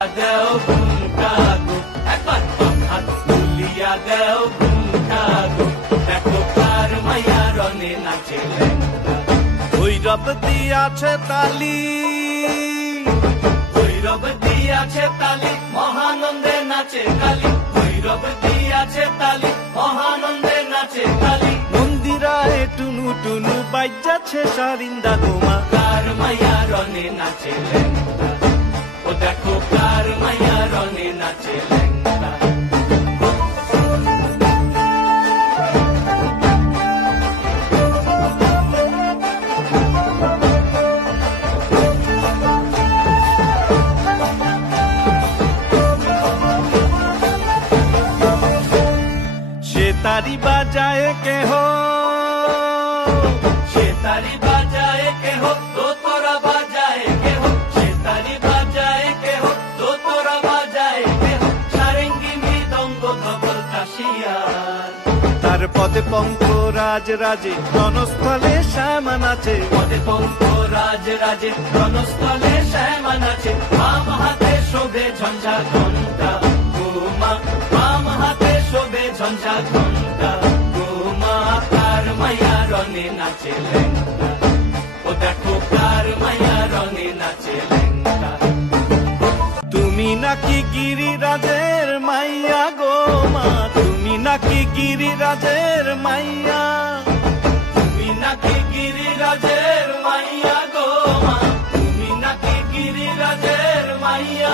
দেও ঘুমটা গো একবার হাত তুলিয়া দেও ঘুমটা গো দেখো কার মায়া রনে নাচে ভৈরব দিয়াছে তালি ভৈরব দিয়াছে তালি মহানন্দে নাচে কালী ভৈরব দিয়াছে তালি মহানন্দে নাচে কালী মন্দিরায় টুনু টুনু বাজ্যাছে সারিন্দা গোমা কার মায়া রনে নাচে ও দেখো কার মায়া রনে নাচে লেঙ্গা সে তারি বাজায় কেহ সে তারি বাজায় কেহ তো তোরা বাজায় কেহ সে তারি বাজায় কেহ তো তোরা বাজায় কেহ সারেঙ্গি মৃদঙ্গ ধবল কাশিয়ার তার পদে পঙ্ক রাজ রাজে রণস্থলে শ্যামা নাচে পদে পঙ্ক রাজ রাজে রণস্থলে শ্যামা নাচে বাম হাতে শোভে ঝঞ্ঝা ঘণ্টা গোমা বাম হাতে শোভে ঝঞ্ঝা ঘণ্টা গোমা কার মায়া রনে নাচে লেঙ্গা ও দেখো কার মায়া রনে নাচে লেঙ্গা তুমি নাকি গিরিরাজের মাইয়া গো মা তুমি নাকি গিরিরাজের মাইয়া তুমি নাকি গিরিরাজের মাইয়া গো মা তুমি নাকি গিরিরাজের মাইয়া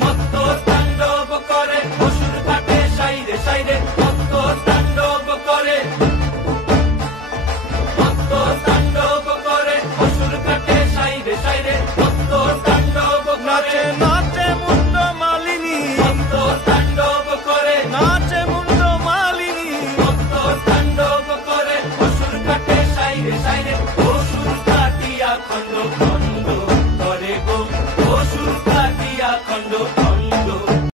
মত্ত তাণ্ডব করে অসুর কাটে সাইরে সাইরে মত্ত তাণ্ডব করে মত্ত তাণ্ডব করে অসুর কাটে সাইরে সাইরে মত্ত তাণ্ডব নাচে নাচে মুন্ড মালিনী মত্ত তাণ্ডব করে নাচে মুন্ড মালিনী মত্ত তাণ্ডব করে অসুর কাটে সাইরে সাইরে অসুর কাটিয়া খন্ড